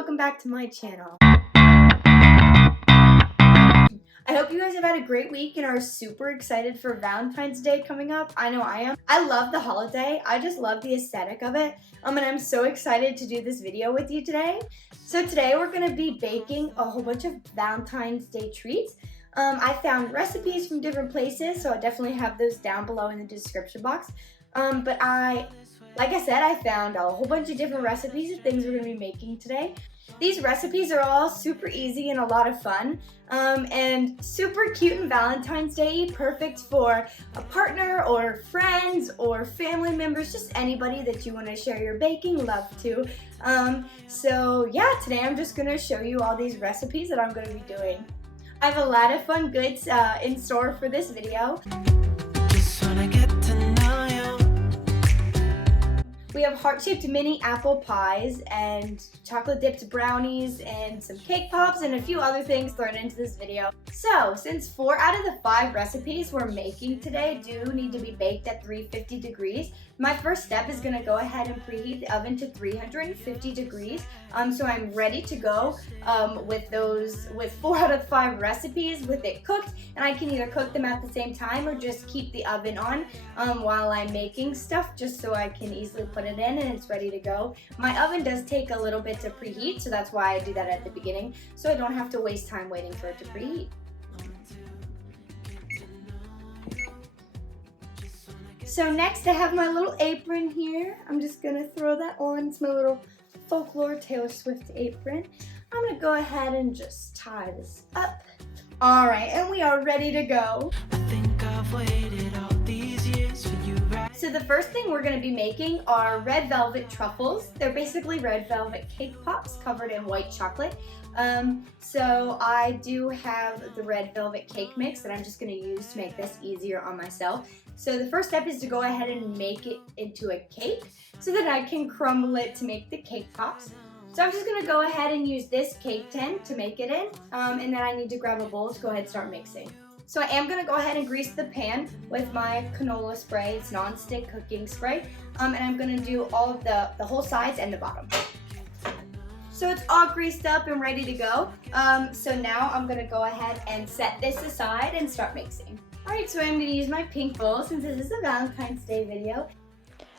welcome back to my channel. I hope you guys have had a great week and are super excited for Valentine's Day coming up. I know I am. I love the holiday. I just love the aesthetic of it. And I'm so excited to do this video with you today. So today we're gonna be baking a whole bunch of Valentine's Day treats. I found recipes from different places, so I'll definitely have those down below in the description box. Like I said, I found a whole bunch of different recipes of things we're gonna be making today. These recipes are all super easy and a lot of fun, and super cute and Valentine's Day, perfect for a partner or friends or family members, just anybody that you want to share your baking love to. So yeah, today I'm just gonna show you all these recipes that I'm gonna be doing. I have a lot of fun goods in store for this video. We have heart-shaped mini apple pies and chocolate-dipped brownies and some cake pops and a few other things thrown into this video. So, since 4 out of the 5 recipes we're making today do need to be baked at 350 degrees, my first step is gonna go ahead and preheat the oven to 350 degrees. So I'm ready to go with 4 out of 5 recipes with it cooked, and I can either cook them at the same time or just keep the oven on while I'm making stuff, just so I can easily put it in and it's ready to go. My oven does take a little bit to preheat, so that's why I do that at the beginning, so I don't have to waste time waiting for it to preheat. So next I have my little apron here. I'm just gonna throw that on. It's my little folklore Taylor Swift apron. I'm gonna go ahead and just tie this up. All right, and we are ready to go. I think I've waited all these years for you, right? So the first thing we're gonna be making are red velvet truffles. They're basically red velvet cake pops covered in white chocolate. So I do have the red velvet cake mix that I'm just gonna use to make this easier on myself. So the first step is to go ahead and make it into a cake so that I can crumble it to make the cake pops. So I'm just gonna go ahead and use this cake tin to make it in, and then I need to grab a bowl to go ahead and start mixing. So I am gonna go ahead and grease the pan with my canola spray. It's non-stick cooking spray, and I'm gonna do all of the whole sides and the bottom. So it's all greased up and ready to go. So now I'm gonna go ahead and set this aside and start mixing. All right, so I'm gonna use my pink bowl since this is a Valentine's Day video.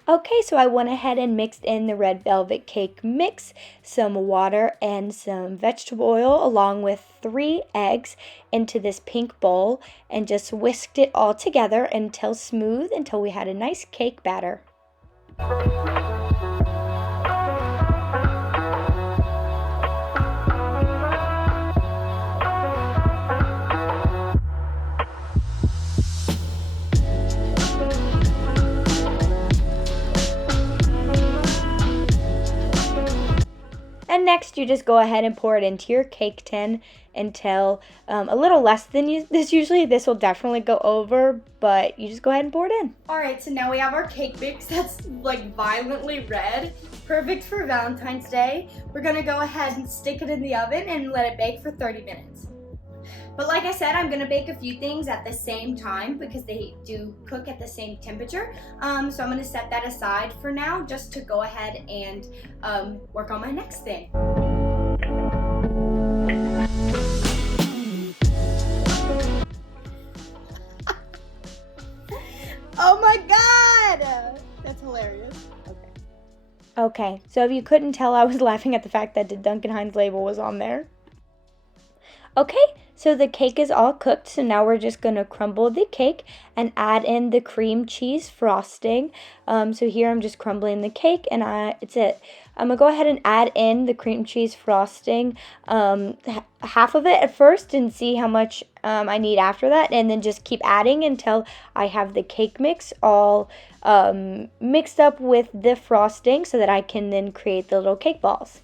Okay, so I went ahead and mixed in the red velvet cake mix, some water, and some vegetable oil, along with 3 eggs into this pink bowl, and just whisked it all together until smooth, until we had a nice cake batter. And next, you just go ahead and pour it into your cake tin until a little less than this usually. This will definitely go over, but you just go ahead and pour it in. All right, so now we have our cake mix that's like violently red, perfect for Valentine's Day. We're gonna go ahead and stick it in the oven and let it bake for 30 minutes. But like I said, I'm gonna bake a few things at the same time because they do cook at the same temperature. So I'm gonna set that aside for now just to go ahead and work on my next thing. Oh my God! That's hilarious. Okay, so if you couldn't tell, I was laughing at the fact that the Duncan Hines label was on there. Okay, so the cake is all cooked, so now we're just going to crumble the cake and add in the cream cheese frosting. So here I'm just crumbling the cake, and it's it. I'm going to go ahead and add in the cream cheese frosting, half of it at first, and see how much I need after that, and then just keep adding until I have the cake mix all mixed up with the frosting so that I can then create the little cake balls.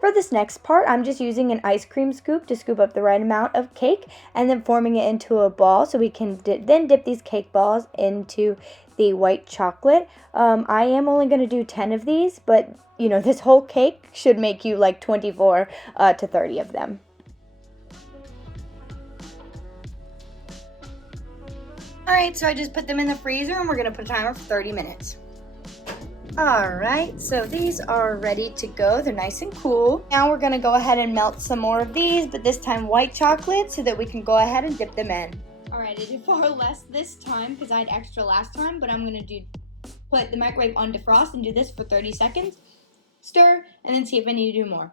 For this next part, I'm just using an ice cream scoop to scoop up the right amount of cake and then forming it into a ball so we can then dip these cake balls into the white chocolate. I am only going to do 10 of these, but you know, this whole cake should make you like 24 to 30 of them. Alright, so I just put them in the freezer and we're going to put a timer for 30 minutes. Alright, so these are ready to go. They're nice and cool. Now we're going to go ahead and melt some more of these, but this time white chocolate so that we can go ahead and dip them in. Alright, I did far less this time because I had extra last time, but I'm going to put the microwave on defrost and do this for 30 seconds. Stir, and then see if I need to do more.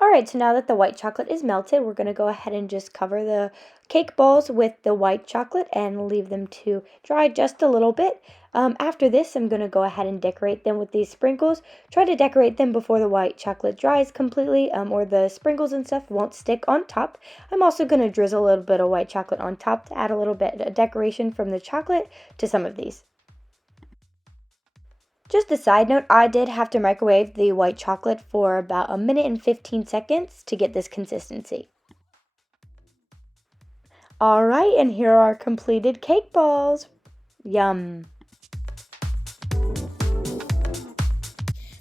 Alright, so now that the white chocolate is melted, we're going to go ahead and just cover the cake balls with the white chocolate and leave them to dry just a little bit. After this, I'm going to go ahead and decorate them with these sprinkles. Try to decorate them before the white chocolate dries completely, or the sprinkles and stuff won't stick on top. I'm also going to drizzle a little bit of white chocolate on top to add a little bit of decoration from the chocolate to some of these. Just a side note, I did have to microwave the white chocolate for about 1 minute and 15 seconds to get this consistency. Alright, and here are our completed cake balls. Yum!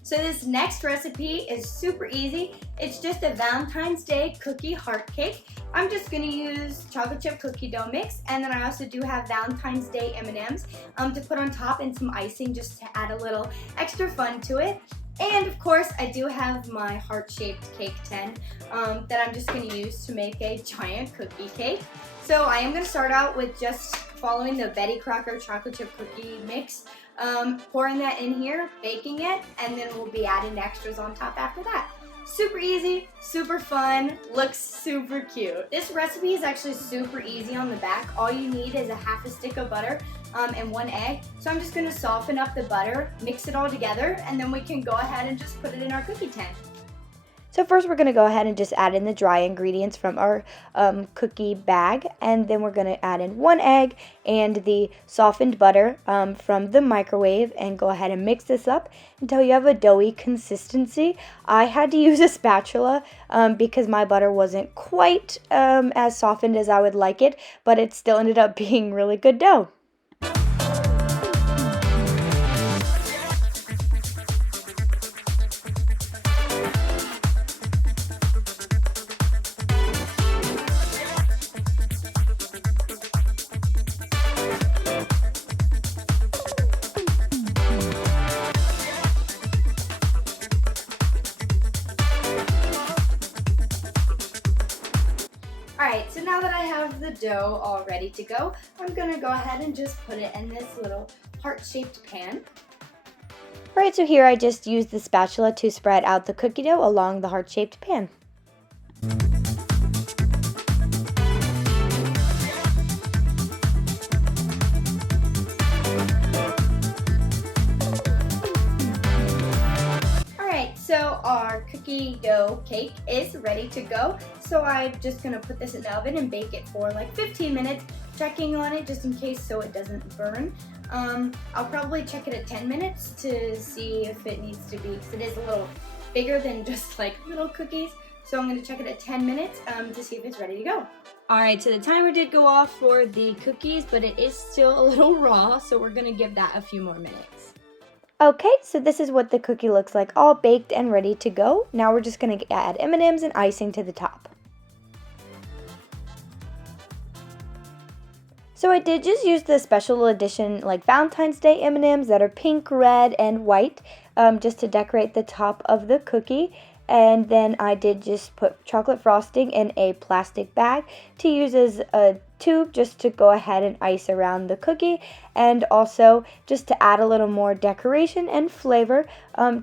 So this next recipe is super easy. It's just a Valentine's Day cookie heart cake. I'm just gonna use chocolate chip cookie dough mix, and then I also do have Valentine's Day M&Ms to put on top and some icing just to add a little extra fun to it. And of course, I do have my heart-shaped cake tin that I'm just gonna use to make a giant cookie cake. So I am gonna start out with just following the Betty Crocker chocolate chip cookie mix, pouring that in here, baking it, and then we'll be adding extras on top after that. Super easy, super fun, looks super cute. This recipe is actually super easy on the back. All you need is a half a stick of butter and 1 egg. So I'm just gonna soften up the butter, mix it all together, and then we can go ahead and just put it in our cookie tin. So first we're going to go ahead and just add in the dry ingredients from our cookie bag, and then we're going to add in 1 egg and the softened butter from the microwave, and go ahead and mix this up until you have a doughy consistency. I had to use a spatula because my butter wasn't quite as softened as I would like it, but it still ended up being really good dough. Alright, so now that I have the dough all ready to go, I'm going to go ahead and just put it in this little heart-shaped pan. Alright, so here I just used the spatula to spread out the cookie dough along the heart-shaped pan. So our cookie dough cake is ready to go. So I'm just gonna put this in the oven and bake it for like 15 minutes, checking on it just in case so it doesn't burn. I'll probably check it at 10 minutes to see if it needs to be, because it is a little bigger than just like little cookies. So I'm gonna check it at 10 minutes to see if it's ready to go. Alright, so the timer did go off for the cookies, but it is still a little raw, so we're gonna give that a few more minutes. Okay, so this is what the cookie looks like, all baked and ready to go. Now we're just going to add M&Ms and icing to the top. So I did just use the special edition like Valentine's Day M&Ms that are pink, red, and white just to decorate the top of the cookie. And then I did just put chocolate frosting in a plastic bag to use as a tube just to go ahead and ice around the cookie, and also just to add a little more decoration and flavor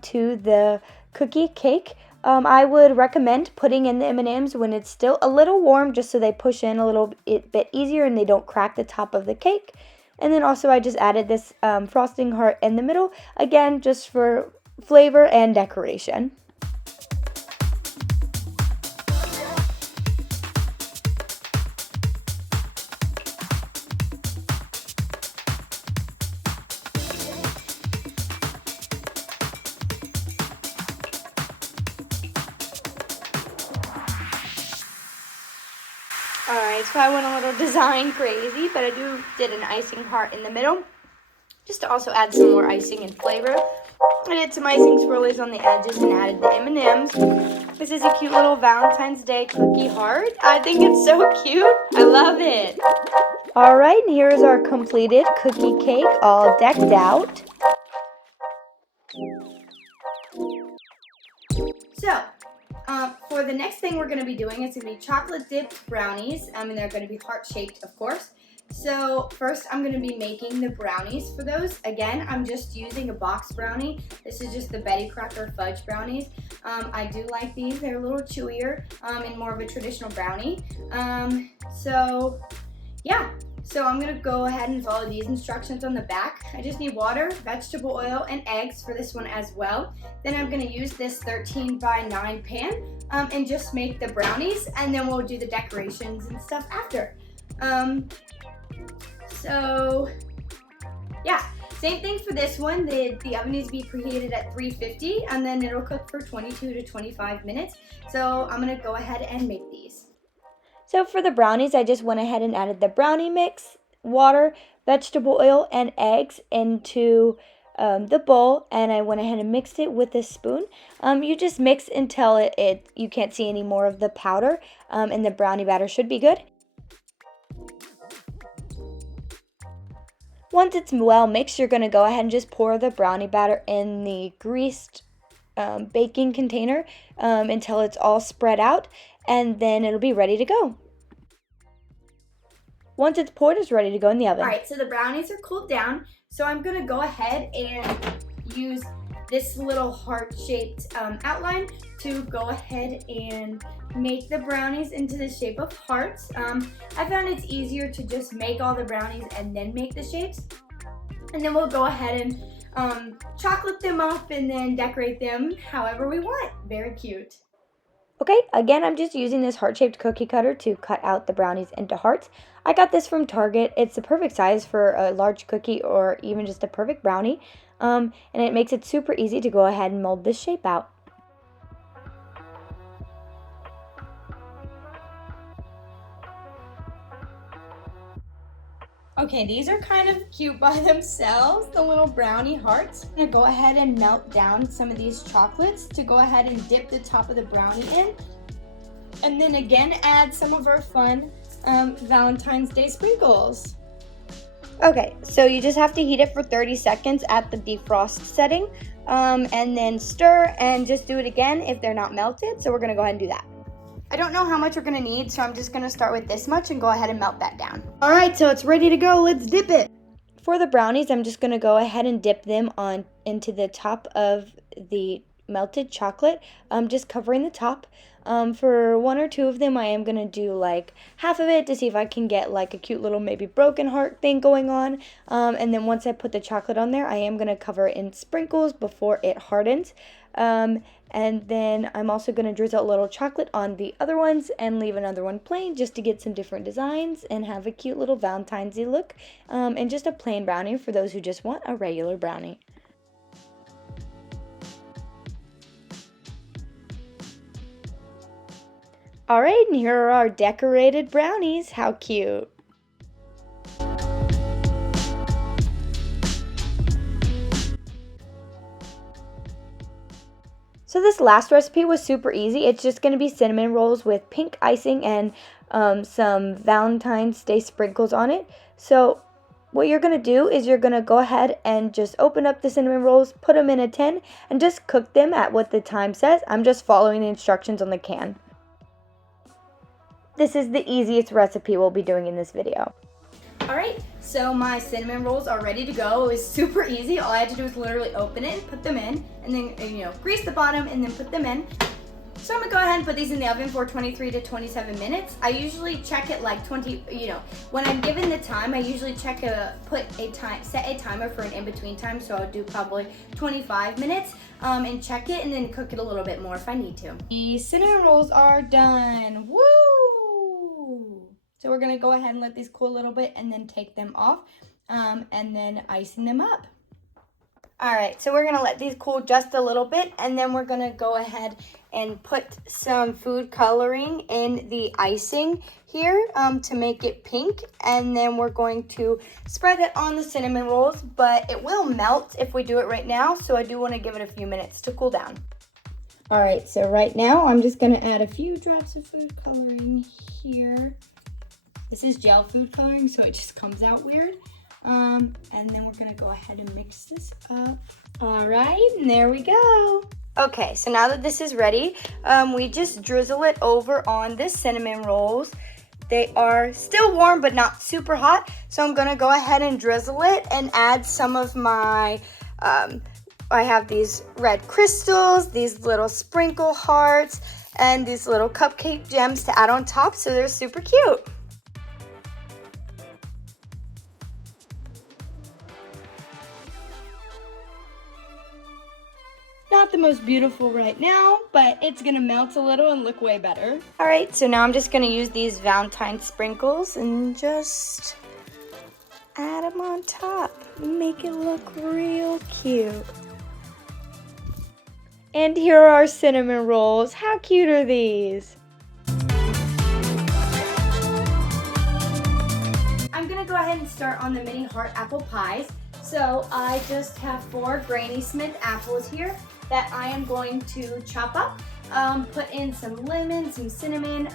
to the cookie cake. I would recommend putting in the M&Ms when it's still a little warm, just so they push in a little bit easier and they don't crack the top of the cake. And then also I just added this frosting heart in the middle, again just for flavor and decoration. Alright, so I went a little design crazy, but I did an icing heart in the middle, just to also add some more icing and flavor. I did some icing swirlies on the edges and added the M&Ms. This is a cute little Valentine's Day cookie heart. I think it's so cute. I love it. Alright, and here is our completed cookie cake all decked out. So, for the next thing we're going to be doing, it's going to be chocolate dipped brownies, and they're going to be heart-shaped, of course. So first I'm going to be making the brownies for those. Again, I'm just using a box brownie. This is just the Betty Crocker fudge brownies. I do like these. They're a little chewier and more of a traditional brownie. So I'm going to go ahead and follow these instructions on the back. I just need water, vegetable oil, and eggs for this one as well. Then I'm going to use this 13 by 9 pan and just make the brownies, and then we'll do the decorations and stuff after. So yeah, same thing for this one. The oven needs to be preheated at 350 and then it'll cook for 22 to 25 minutes. So I'm gonna go ahead and make these. So for the brownies, I just went ahead and added the brownie mix, water, vegetable oil, and eggs into the bowl, and I went ahead and mixed it with a spoon. You just mix until you can't see any more of the powder, and the brownie batter should be good. Once it's well mixed, you're going to go ahead and just pour the brownie batter in the greased baking container until it's all spread out, and then it'll be ready to go. Once it's poured, it's ready to go in the oven. All right, so the brownies are cooled down, so I'm going to go ahead and use this little heart-shaped outline to go ahead and make the brownies into the shape of hearts. I found it's easier to just make all the brownies and then make the shapes. And then we'll go ahead and chocolate them up and then decorate them however we want. Very cute. Okay, again, I'm just using this heart-shaped cookie cutter to cut out the brownies into hearts. I got this from Target. It's the perfect size for a large cookie or even just a perfect brownie. And it makes it super easy to go ahead and mold this shape out. Okay, these are kind of cute by themselves, the little brownie hearts. I'm gonna go ahead and melt down some of these chocolates to go ahead and dip the top of the brownie in. And then again, add some of our fun Valentine's Day sprinkles. Okay, so you just have to heat it for 30 seconds at the defrost setting, and then stir and just do it again if they're not melted. So we're gonna go ahead and do that. I don't know how much we're gonna need, so I'm just gonna start with this much and go ahead and melt that down. All right, so it's ready to go. Let's dip it. For the brownies, I'm just gonna go ahead and dip them into the top of the melted chocolate, just covering the top. For one or two of them, I am gonna do like half of it to see if I can get like a cute little maybe broken heart thing going on. And then once I put the chocolate on there, I am gonna cover it in sprinkles before it hardens. And then I'm also gonna drizzle a little chocolate on the other ones and leave another one plain just to get some different designs and have a cute little Valentine's-y look. And just a plain brownie for those who just want a regular brownie. Alright, and here are our decorated brownies. How cute. So this last recipe was super easy. It's just going to be cinnamon rolls with pink icing and some Valentine's Day sprinkles on it. So what you're going to do is you're going to go ahead and just open up the cinnamon rolls, put them in a tin, and just cook them at what the time says. I'm just following the instructions on the can. This is the easiest recipe we'll be doing in this video. All right, so my cinnamon rolls are ready to go. It was super easy. All I had to do was literally open it and put them in, and then grease the bottom and then put them in. So I'm gonna go ahead and put these in the oven for 23 to 27 minutes. I usually check it like 20, when I'm given the time, I usually set a timer for an in-between time. So I'll do probably 25 minutes and check it and then cook it a little bit more if I need to. The cinnamon rolls are done. Woo! So we're gonna go ahead and let these cool a little bit and then take them off and then icing them up. All right, so we're gonna let these cool just a little bit and then we're gonna go ahead and put some food coloring in the icing here to make it pink. And then we're going to spread it on the cinnamon rolls, but it will melt if we do it right now. So I do wanna give it a few minutes to cool down. All right, so right now I'm just gonna add a few drops of food coloring here. This is gel food coloring, so it just comes out weird. And then we're gonna go ahead and mix this up. All right, and there we go. Okay, so now that this is ready, we just drizzle it over on the cinnamon rolls. They are still warm but not super hot, so I'm gonna go ahead and drizzle it and add some of my, I have these red crystals, these little sprinkle hearts, and these little cupcake gems to add on top, so they're super cute. Not the most beautiful right now, but it's gonna melt a little and look way better. All right, so now I'm just gonna use these Valentine sprinkles and just add them on top. Make it look real cute. And here are our cinnamon rolls. How cute are these? I'm gonna go ahead and start on the mini heart apple pies. So I just have 4 Granny Smith apples here that I am going to chop up, put in some lemon, some cinnamon.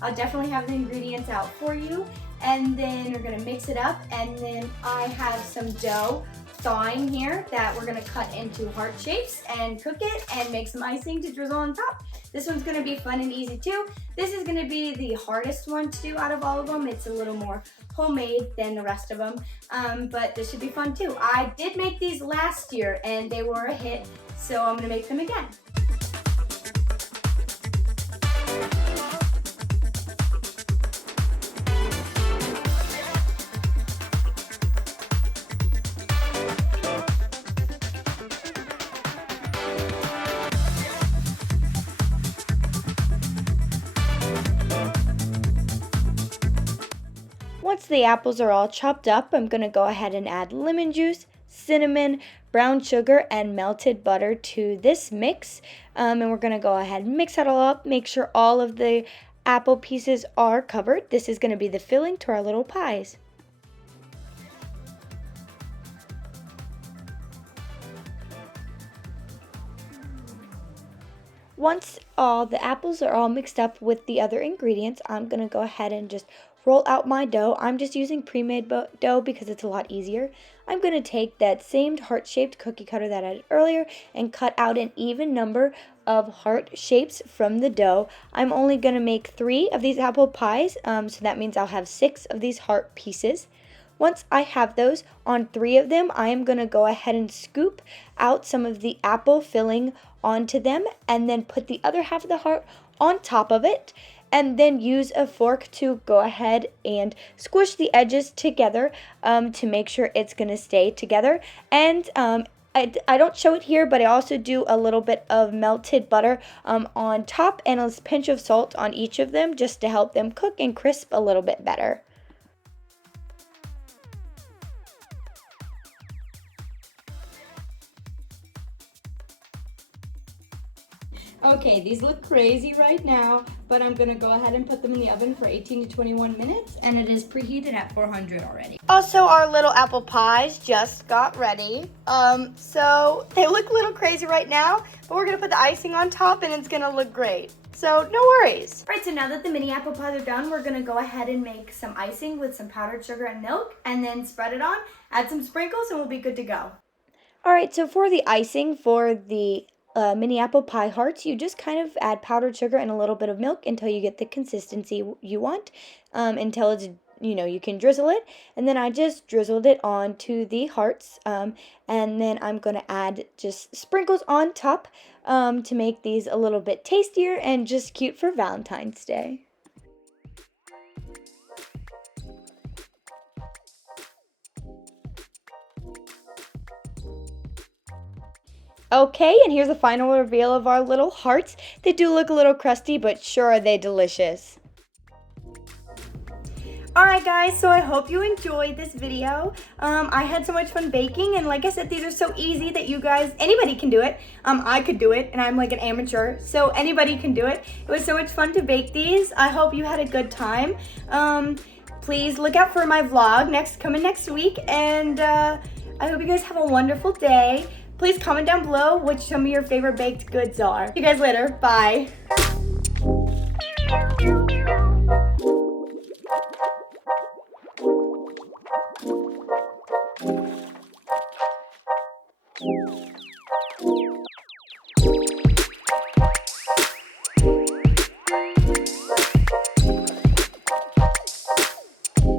I'll definitely have the ingredients out for you. And then we're gonna mix it up. And then I have some dough thawing here that we're gonna cut into heart shapes and cook it and make some icing to drizzle on top. This one's gonna be fun and easy too. This is gonna be the hardest one to do out of all of them. It's a little more homemade than the rest of them, but this should be fun too. I did make these last year and they were a hit, so I'm gonna make them again. Once the apples are all chopped up, I'm going to go ahead and add lemon juice, cinnamon, brown sugar, and melted butter to this mix. And we're going to go ahead and mix that all up, make sure all of the apple pieces are covered. This is going to be the filling to our little pies. Once all the apples are all mixed up with the other ingredients, I'm going to go ahead and just roll out my dough. I'm just using pre-made dough because it's a lot easier. I'm going to take that same heart-shaped cookie cutter that I did earlier and cut out an even number of heart shapes from the dough. I'm only going to make 3 of these apple pies, so that means I'll have 6 of these heart pieces. Once I have those on 3 of them, I am going to go ahead and scoop out some of the apple filling onto them and then put the other half of the heart on top of it, and then use a fork to go ahead and squish the edges together to make sure it's going to stay together. And I don't show it here, but I also do a little bit of melted butter on top and a pinch of salt on each of them just to help them cook and crisp a little bit better. Okay, these look crazy right now, but I'm gonna go ahead and put them in the oven for 18 to 21 minutes, and it is preheated at 400 already. Also, our little apple pies just got ready. So they look a little crazy right now, but we're gonna put the icing on top and it's gonna look great. So no worries. All right, so now that the mini apple pies are done, we're gonna go ahead and make some icing with some powdered sugar and milk, and then spread it on, add some sprinkles, and we'll be good to go. All right, so for the icing for the mini apple pie hearts, you just kind of add powdered sugar and a little bit of milk until you get the consistency you want, until it's, you can drizzle it. And then I just drizzled it onto the hearts, and then I'm going to add just sprinkles on top to make these a little bit tastier and just cute for Valentine's Day. Okay, and here's the final reveal of our little hearts. They do look a little crusty, but sure are they delicious. Alright guys, so I hope you enjoyed this video. I had so much fun baking, and like I said, these are so easy that you guys, anybody can do it. I could do it, and I'm like an amateur, so anybody can do it. It was so much fun to bake these. I hope you had a good time. Please look out for my vlog coming next week, and I hope you guys have a wonderful day. Please comment down below which some of your favorite baked goods are. See you guys later. Bye.